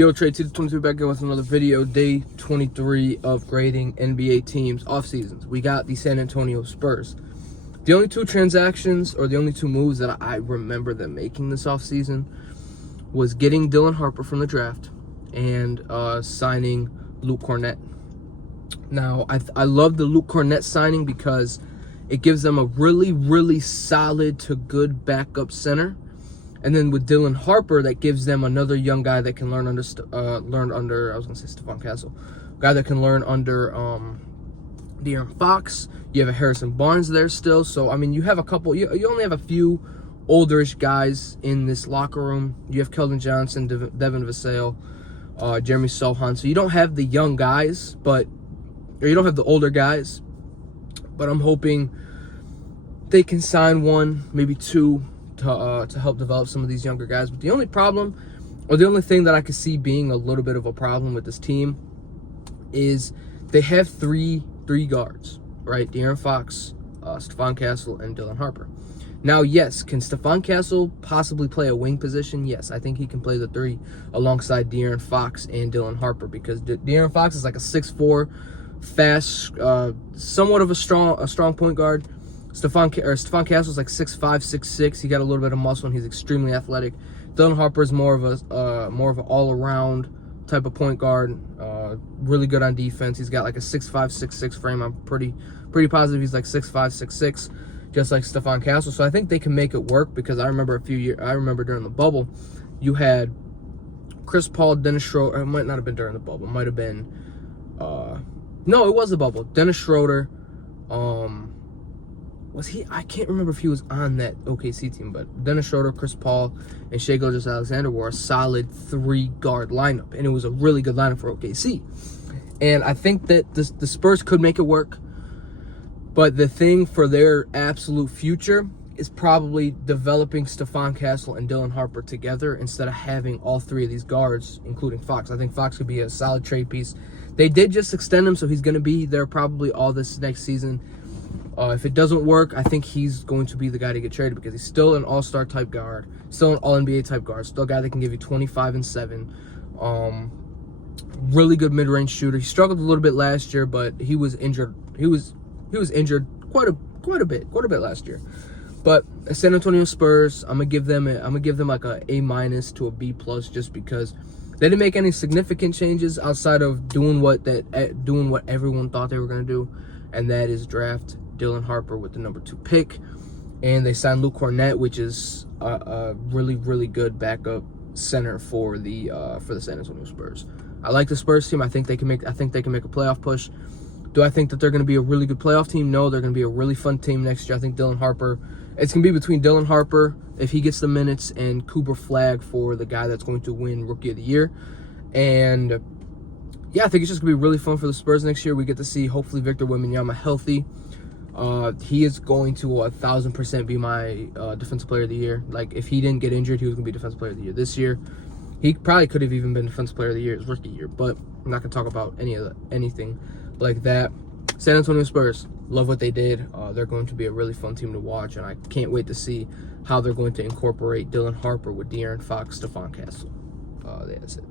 Yo, Trey T23 back here with another video. Day 23 of grading NBA teams off seasons. We got the San Antonio Spurs. The only two transactions, or the only two moves that I remember them making this off season was getting Dylan Harper from the draft and signing Luke Kornet. Now, I love the Luke Kornet signing because it gives them a really, really solid to good backup center. And then with Dylan Harper, that gives them another young guy that can learn under Stephon Castle, guy that can learn under De'Aaron Fox. You have a Harrison Barnes there still, so I mean you have a couple. You only have a few olderish guys in this locker room. You have Keldon Johnson, Devin Vassell, Jeremy Sohan. So you don't have the young guys, or you don't have the older guys. But I'm hoping they can sign one, maybe two, to help develop some of these younger guys. But the only problem, or the only thing that I could see being a little bit of a problem with this team is they have three guards, right? De'Aaron Fox, Stephon Castle, and Dylan Harper. Now, yes, can Stephon Castle possibly play a wing position? Yes, I think he can play the three alongside De'Aaron Fox and Dylan Harper, because De'Aaron Fox is like a 6'4", fast, somewhat of a strong point guard. Stephon Castle is like 6'5", 6'6". He got a little bit of muscle and he's extremely athletic. Dylan Harper is more of an all-around type of point guard. Really good on defense. He's got like a 6'5", 6'6" frame. I'm pretty positive he's like 6'5", 6'6", just like Stephon Castle. So I think they can make it work, because I remember during the bubble, you had Chris Paul, Dennis Schroeder. It might not have been during the bubble. It might have been no, it was the bubble. Dennis Schroeder. Was he? I can't remember if he was on that OKC team, but Dennis Schroeder, Chris Paul, and Shai Gilgeous-Alexander were a solid three-guard lineup, and it was a really good lineup for OKC. And I think that the Spurs could make it work, but the thing for their absolute future is probably developing Stephon Castle and Dylan Harper together instead of having all three of these guards, including Fox. I think Fox could be a solid trade piece. They did just extend him, so he's going to be there probably all this next season. If it doesn't work, I think he's going to be the guy to get traded, because he's still an all-star type guard, still an all-NBA type guard, still a guy that can give you 25 and 7. Really good mid-range shooter. He struggled a little bit last year, but he was injured. He was injured quite a bit last year. But San Antonio Spurs, I'm gonna give them like a A- to a B+, just because they didn't make any significant changes outside of doing what everyone thought they were gonna do, and that is draft Dylan Harper with the number 2 pick. And they signed Luke Kornet, which is a really, really good backup center for the San Antonio Spurs. I like the Spurs team. I think they can make a playoff push. Do I think that they're going to be a really good playoff team? No, they're going to be a really fun team next year. I think Dylan Harper, it's going to be between Dylan Harper, if he gets the minutes, and Cooper Flagg for the guy that's going to win Rookie of the Year. And yeah, I think it's just going to be really fun for the Spurs next year. We get to see, hopefully, Victor Wembanyama healthy. He is going to 1,000% be my Defensive Player of the Year. Like, if he didn't get injured, he was going to be Defensive Player of the Year this year. He probably could have even been Defensive Player of the Year his rookie year, but I'm not going to talk about anything like that. San Antonio Spurs, love what they did. They're going to be a really fun team to watch, and I can't wait to see how they're going to incorporate Dylan Harper with De'Aaron Fox, Stephon Castle. That's it.